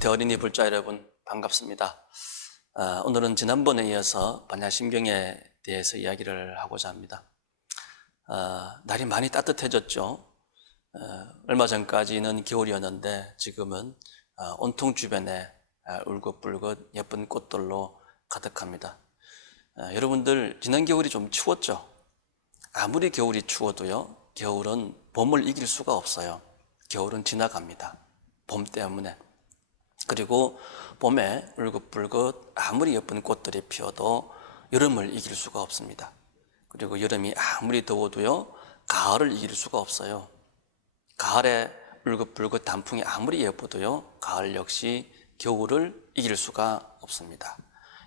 김태 어린이 불자 여러분 반갑습니다. 아, 오늘은 지난번에 이어서 반야신경에 대해서 이야기를 하고자 합니다. 아, 날이 많이 따뜻해졌죠. 어, 얼마 전까지는 겨울이었는데 지금은 아, 온통 주변에 아, 울긋불긋 예쁜 꽃들로 가득합니다. 아, 여러분들 지난 겨울이 좀 추웠죠? 아무리 겨울이 추워도요, 겨울은 봄을 이길 수가 없어요. 겨울은 지나갑니다. 봄 때문에. 그리고 봄에 울긋불긋 아무리 예쁜 꽃들이 피어도 여름을 이길 수가 없습니다. 그리고 여름이 아무리 더워도요, 가을을 이길 수가 없어요. 가을에 울긋불긋 단풍이 아무리 예뻐도요, 가을 역시 겨울을 이길 수가 없습니다.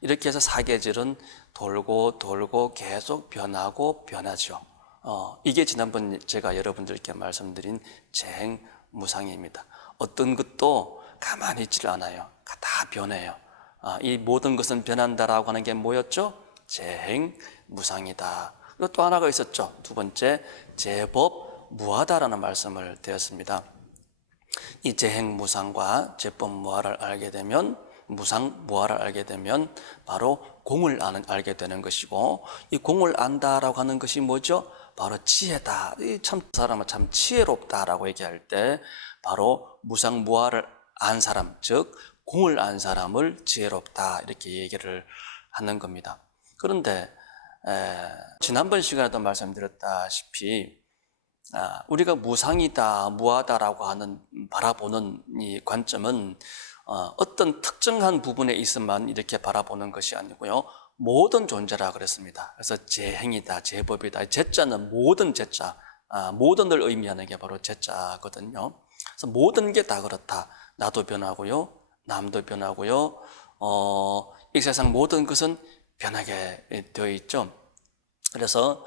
이렇게 해서 사계절은 돌고 돌고 계속 변하고 변하죠. 어, 이게 지난번 제가 여러분들께 말씀드린 재행 무상입니다. 어떤 것도 가만히 있질 않아요. 다 변해요. 아, 이 모든 것은 변한다라고 하는 게 뭐였죠? 재행 무상이다. 그리고 또 하나가 있었죠. 두 번째, 제법 무하다라는 말씀을 드렸습니다. 이 재행 무상과 제법 무하를 알게 되면 무상 무하를 알게 되면 바로 공을 아는 알게 되는 것이고 이 공을 안다라고 하는 것이 뭐죠? 바로 지혜다. 이 참 사람은 참 지혜롭다라고 얘기할 때 바로 무상 무하를 안 사람 즉 공을 안 사람을 지혜롭다 이렇게 얘기를 하는 겁니다. 그런데 에, 지난번 시간에도 말씀드렸다시피 아, 우리가 무상이다, 무하다라고 하는 바라보는 이 관점은 어, 어떤 특정한 부분에 있어만 이렇게 바라보는 것이 아니고요. 모든 존재라 그랬습니다. 그래서 재행이다, 제법이다. 제자는 모든 제자, 아, 모든을 의미하는 게 바로 제자거든요. 그래서 모든 게 다 그렇다. 나도 변하고요, 남도 변하고요. 어, 이 세상 모든 것은 변하게 되어 있죠. 그래서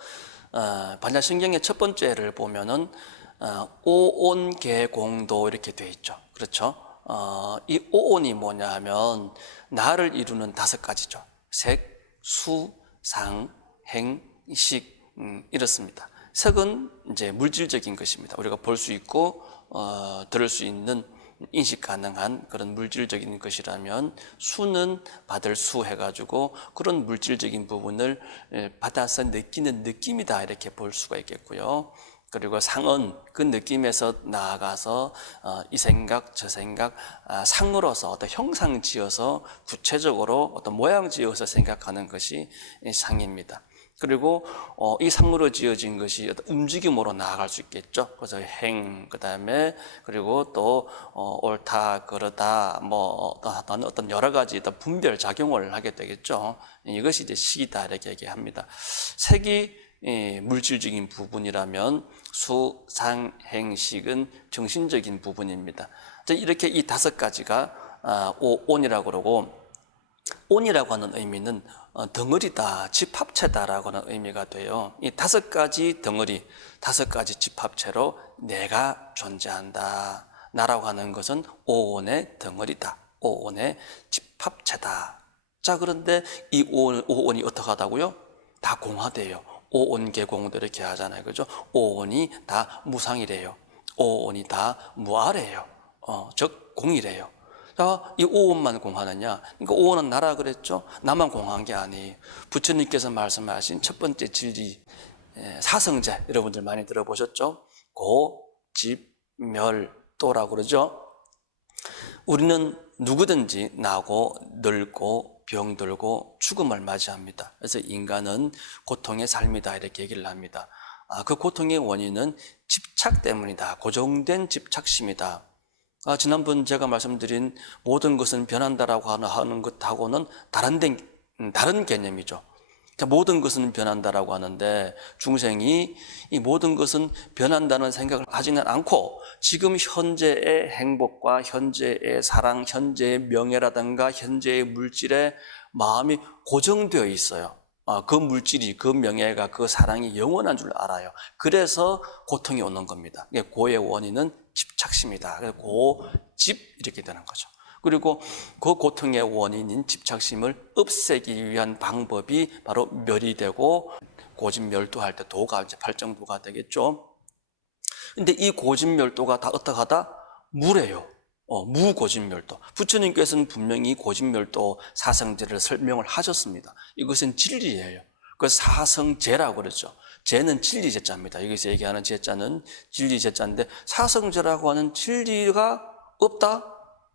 어, 반야신경의 첫 번째를 보면은 어, 오온계공도 이렇게 되어 있죠. 그렇죠? 어, 이 오온이 뭐냐 하면 나를 이루는 다섯 가지죠. 색, 수, 상, 행, 식 음, 이렇습니다. 색은 이제 물질적인 것입니다. 우리가 볼 수 있고 어, 들을 수 있는 인식 가능한 그런 물질적인 것이라면 수는 받을 수 해가지고 그런 물질적인 부분을 예, 받아서 느끼는 느낌이다 이렇게 볼 수가 있겠고요. 그리고 상은 그 느낌에서 나아가서 어, 이 생각 저 생각 아, 상으로서 어떤 형상 지어서 구체적으로 어떤 모양 지어서 생각하는 것이 이 상입니다. 그리고 어, 이 상으로 지어진 것이 어떤 움직임으로 나아갈 수 있겠죠. 그래서 행, 그 다음에 그리고 또 어, 옳다, 그러다, 뭐 어떤 어떤 여러 가지 어떤 분별 작용을 하게 되겠죠. 이것이 이제 식이다 이렇게 얘기합니다. 색이 예, 물질적인 부분이라면 수, 상, 행, 식은 정신적인 부분입니다. 자, 이렇게 이 다섯 가지가 아, 오, 온이라고 그러고 온이라고 하는 의미는 어, 덩어리다, 집합체다라고 하는 의미가 돼요. 이 다섯 가지 덩어리, 다섯 가지 집합체로 내가 존재한다. 나라고 하는 것은 오온의 덩어리다. 오온의 집합체다. 자, 그런데 이 오온, 오온이 어떻게 하다고요? 다 공화돼요. 오온계공도 이렇게 하잖아요. 그죠? 오온이 다 무상이래요. 오온이 다 무아래요. 어, 즉, 공이래요. 자, 이 오온만 공하느냐? 그러니까 오온은 나라 그랬죠? 나만 공한 게 아니에요. 부처님께서 말씀하신 첫 번째 진리, 예, 사성제, 여러분들 많이 들어보셨죠? 고, 집, 멸, 또라고 그러죠? 우리는 누구든지 나고, 늙고, 병들고, 죽음을 맞이합니다. 그래서 인간은 고통의 삶이다. 이렇게 얘기를 합니다. 아, 그 고통의 원인은 집착 때문이다. 고정된 집착심이다. 아, 지난번 제가 말씀드린 모든 것은 변한다라고 하는, 것하고는 다른, 된, 음, 다른 개념이죠. 자, 모든 것은 변한다라고 하는데 중생이 이 모든 것은 변한다는 생각을 하지는 않고 지금 현재의 행복과 현재의 사랑, 현재의 명예라든가 현재의 물질에 마음이 고정되어 있어요. 아, 그 물질이, 그 명예가, 그 사랑이 영원한 줄 알아요. 그래서 고통이 오는 겁니다. 고의 원인은 집착심이다. 고, 집, 이렇게 되는 거죠. 그리고 그 고통의 원인인 집착심을 없애기 위한 방법이 바로 멸이 되고 고집멸도할 때 도가 이제 팔정도가 되겠죠. 근데 이 고집멸도가 다 어떻게 하다? 물에요. 어, 무고진멸도. 부처님께서는 분명히 고진멸도 사성제를 설명을 하셨습니다. 이것은 진리예요. 그 사성제라고 그러죠. 제는 진리 제자입니다. 여기서 얘기하는 제자는 진리 제자인데 사성제라고 하는 진리가 없다?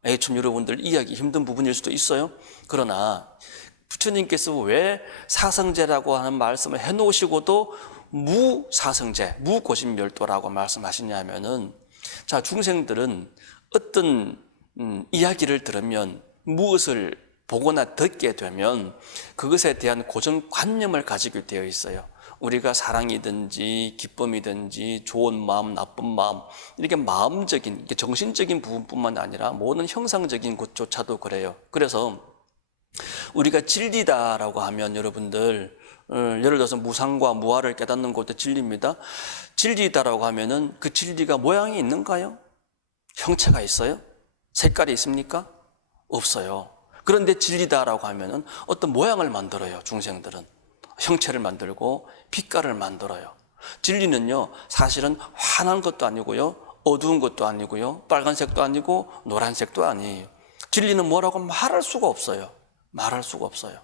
에이, 참 여러분들 이해하기 힘든 부분일 수도 있어요. 그러나 부처님께서 왜 사성제라고 하는 말씀을 해놓으시고도 무사성제, 무고심멸도라고 말씀하시냐면은 자 중생들은 어떤 음, 이야기를 들으면 무엇을 보거나 듣게 되면 그것에 대한 고정관념을 가지게 되어 있어요. 우리가 사랑이든지 기쁨이든지 좋은 마음, 나쁜 마음 이렇게 마음적인, 정신적인 부분뿐만 아니라 모든 형상적인 것조차도 그래요. 그래서 우리가 진리다라고 하면 여러분들 어, 예를 들어서 무상과 무아를 깨닫는 것도 진리입니다. 진리다라고 하면은 그 진리가 모양이 있는가요? 형체가 있어요? 색깔이 있습니까? 없어요. 그런데 진리다라고 하면은 어떤 모양을 만들어요. 중생들은 형체를 만들고 빛깔을 만들어요. 진리는요 사실은 환한 것도 아니고요 어두운 것도 아니고요 빨간색도 아니고 노란색도 아니에요. 진리는 뭐라고 말할 수가 없어요. 말할 수가 없어요.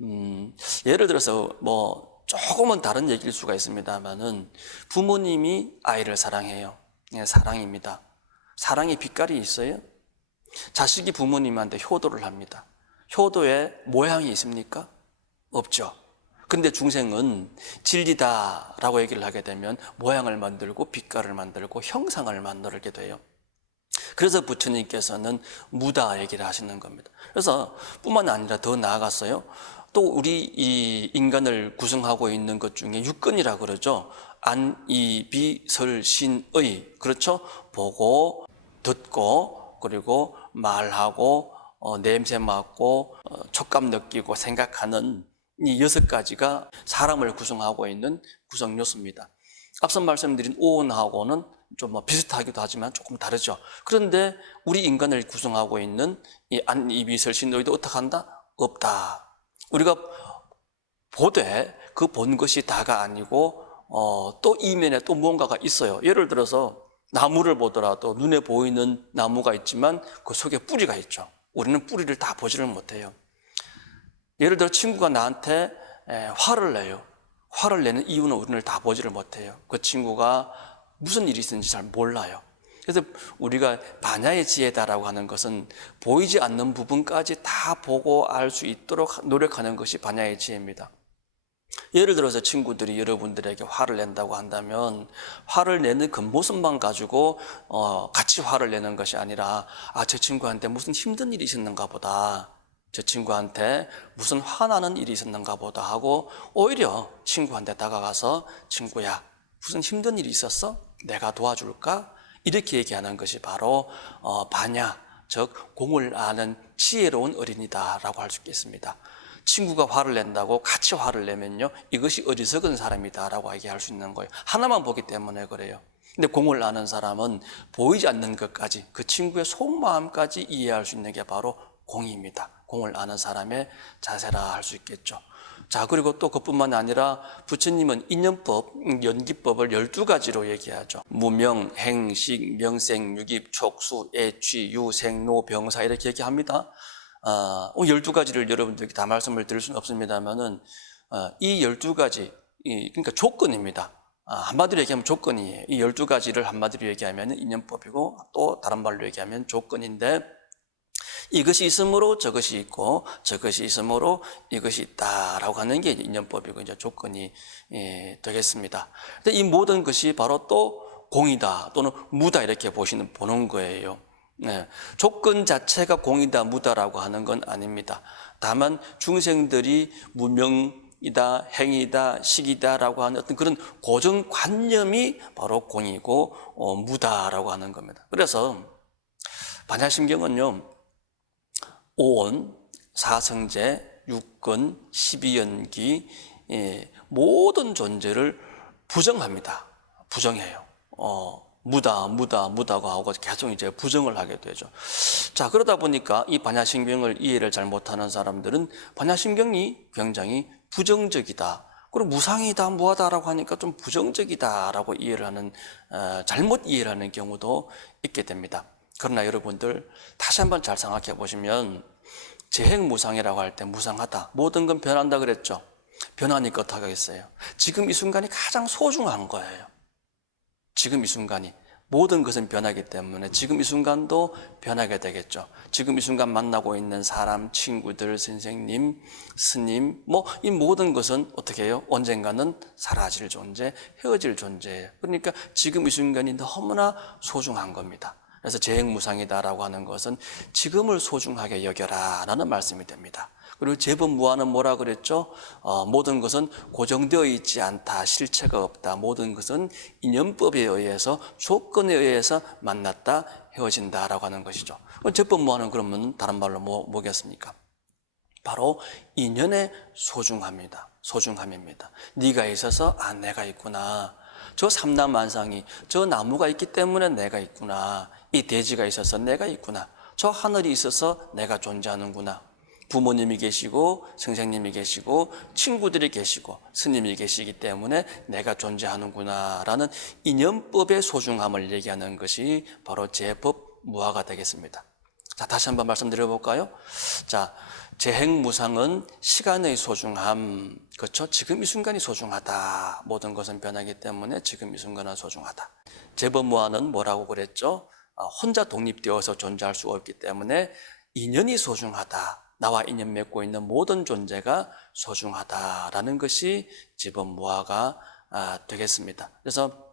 음, 예를 들어서 뭐 조금은 다른 얘기일 수가 있습니다만은 부모님이 아이를 사랑해요. 예, 사랑입니다. 사랑의 빛깔이 있어요? 자식이 부모님한테 효도를 합니다. 효도에 모양이 있습니까? 없죠. 근데 중생은 진리다라고 얘기를 하게 되면 모양을 만들고 빛깔을 만들고 형상을 만들게 돼요. 그래서 부처님께서는 무다 얘기를 하시는 겁니다. 그래서 뿐만 아니라 더 나아갔어요. 또 우리 이 인간을 구성하고 있는 것 중에 육근이라 그러죠. 안, 이, 비, 설, 신, 의. 그렇죠? 보고, 듣고, 그리고 말하고, 어, 냄새 맡고, 어, 촉감 느끼고, 생각하는 이 여섯 가지가 사람을 구성하고 있는 구성 요소입니다. 앞서 말씀드린 오온하고는 좀 뭐 비슷하기도 하지만 조금 다르죠. 그런데 우리 인간을 구성하고 있는 이 안, 이, 비, 설, 신, 의도 어떻게 한다? 없다. 우리가 보되 그 본 것이 다가 아니고 어, 또 이면에 또 무언가가 있어요. 예를 들어서 나무를 보더라도 눈에 보이는 나무가 있지만 그 속에 뿌리가 있죠. 우리는 뿌리를 다 보지를 못해요. 예를 들어 친구가 나한테 에, 화를 내요. 화를 내는 이유는 우리는 다 보지를 못해요. 그 친구가 무슨 일이 있었는지 잘 몰라요. 그래서 우리가 반야의 지혜다라고 하는 것은 보이지 않는 부분까지 다 보고 알 수 있도록 노력하는 것이 반야의 지혜입니다. 예를 들어서 친구들이 여러분들에게 화를 낸다고 한다면 화를 내는 겉모습만 가지고 어, 같이 화를 내는 것이 아니라 아 저 친구한테 무슨 힘든 일이 있었는가 보다 저 친구한테 무슨 화나는 일이 있었는가 보다 하고 오히려 친구한테 다가가서 친구야 무슨 힘든 일이 있었어? 내가 도와줄까? 이렇게 얘기하는 것이 바로 어, 반야 즉 공을 아는 지혜로운 어린이다라고 할 수 있겠습니다. 친구가 화를 낸다고 같이 화를 내면요 이것이 어리석은 사람이다라고 얘기할 수 있는 거예요. 하나만 보기 때문에 그래요. 근데 공을 아는 사람은 보이지 않는 것까지 그 친구의 속마음까지 이해할 수 있는 게 바로 공입니다. 공을 아는 사람의 자세라 할 수 있겠죠. 자, 그리고 또 그뿐만 아니라 부처님은 인연법, 연기법을 12가지로 얘기하죠. 무명, 행 식, 명생, 유깁, 촉수, 애취, 유 생, 노, 병사 이렇게 얘기합니다. 어, 12가지를 여러분들께 다 말씀을 드릴 수는 없습니다만은 어, 이 12가지, 이, 그러니까 조건입니다. 아, 한마디로 얘기하면 조건이에요. 이 12가지를 한마디로 얘기하면 인연법이고 또 다른 말로 얘기하면 조건인데 이것이 있으므로 저것이 있고 저것이 있으므로 이것이 있다라고 하는 게 인연법이고 이제 조건이 예, 되겠습니다. 근데 이 모든 것이 바로 또 공이다 또는 무다 이렇게 보시는 보는 거예요. 네. 조건 자체가 공이다 무다라고 하는 건 아닙니다. 다만 중생들이 무명이다 행이다 식이다라고 하는 어떤 그런 고정관념이 바로 공이고 어, 무다라고 하는 겁니다. 그래서 반야심경은요. 오온, 사성제, 육근, 십이연기 예, 모든 존재를 부정합니다. 부정해요. 어, 무다, 무다, 무다고 하고 계속 이제 부정을 하게 되죠. 자, 그러다 보니까 이 반야신경을 이해를 잘 못하는 사람들은 반야신경이 굉장히 부정적이다. 그리고 무상이다, 무하다라고 하니까 좀 부정적이다라고 이해를 하는, 어, 잘못 이해를 하는 경우도 있게 됩니다. 그러나 여러분들 다시 한번 잘 생각해 보시면 재행무상이라고 할 때 무상하다. 모든 건 변한다 그랬죠. 변하니까 어떻게 하겠어요? 지금 이 순간이 가장 소중한 거예요. 지금 이 순간이. 모든 것은 변하기 때문에 지금 이 순간도 변하게 되겠죠. 지금 이 순간 만나고 있는 사람, 친구들, 선생님, 스님, 뭐 이 모든 것은 어떻게 해요? 언젠가는 사라질 존재, 헤어질 존재예요. 그러니까 지금 이 순간이 너무나 소중한 겁니다. 그래서 재행무상이다라고 하는 것은 지금을 소중하게 여겨라 라는 말씀이 됩니다. 그리고 재범무한은 뭐라 그랬죠? 어, 모든 것은 고정되어 있지 않다, 실체가 없다. 모든 것은 인연법에 의해서 조건에 의해서 만났다, 헤어진다라고 하는 것이죠. 재범무한은 그러면 다른 말로 뭐, 뭐겠습니까? 바로 인연의 소중함이다. 소중함입니다. 네가 있어서 아 내가 있구나. 저 삼남만상이 저 나무가 있기 때문에 내가 있구나. 이 대지가 있어서 내가 있구나. 저 하늘이 있어서 내가 존재하는구나. 부모님이 계시고 선생님이 계시고 친구들이 계시고 스님이 계시기 때문에 내가 존재하는구나라는 인연법의 소중함을 얘기하는 것이 바로 제법 무화가 되겠습니다. 자, 다시 한번 말씀드려 볼까요? 자, 재행 무상은 시간의 소중함, 그렇죠? 지금 이 순간이 소중하다. 모든 것은 변하기 때문에 지금 이 순간은 소중하다. 재범무한은 뭐라고 그랬죠? 아, 혼자 독립되어서 존재할 수 없기 때문에 인연이 소중하다. 나와 인연 맺고 있는 모든 존재가 소중하다라는 것이 재범무화가 아, 되겠습니다. 그래서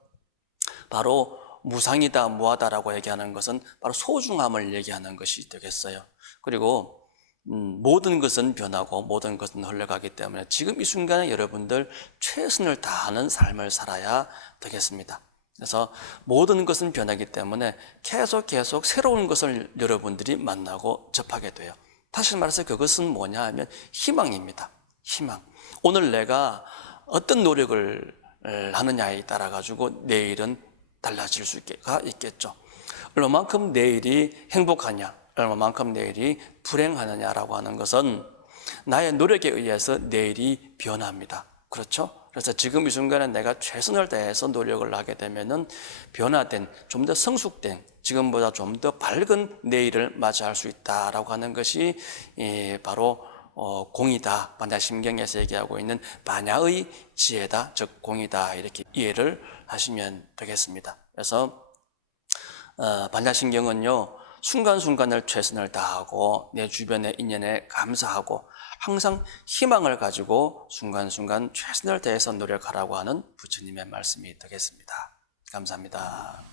바로 무상이다, 무하다라고 얘기하는 것은 바로 소중함을 얘기하는 것이 되겠어요. 그리고 음, 모든 것은 변하고 모든 것은 흘러가기 때문에 지금 이 순간에 여러분들 최선을 다하는 삶을 살아야 되겠습니다. 그래서 모든 것은 변하기 때문에 계속 계속 새로운 것을 여러분들이 만나고 접하게 돼요. 다시 말해서 그것은 뭐냐 하면 희망입니다. 희망. 오늘 내가 어떤 노력을 하느냐에 따라 가지고 내일은 달라질 수가 있겠죠. 얼마만큼 내일이 행복하냐, 얼마만큼 내일이 불행하느냐라고 하는 것은 나의 노력에 의해서 내일이 변합니다. 그렇죠? 그래서 지금 이 순간에 내가 최선을 다해서 노력을 하게 되면은 변화된, 좀 더 성숙된, 지금보다 좀 더 밝은 내일을 맞이할 수 있다라고 하는 것이 예, 바로 어, 공이다. 반야심경에서 얘기하고 있는 반야의 지혜다. 즉 공이다. 이렇게 이해를 하시면 되겠습니다. 그래서 어, 반야심경은요. 순간순간을 최선을 다하고 내 주변의 인연에 감사하고 항상 희망을 가지고 순간순간 최선을 다해서 노력하라고 하는 부처님의 말씀이 되겠습니다. 감사합니다.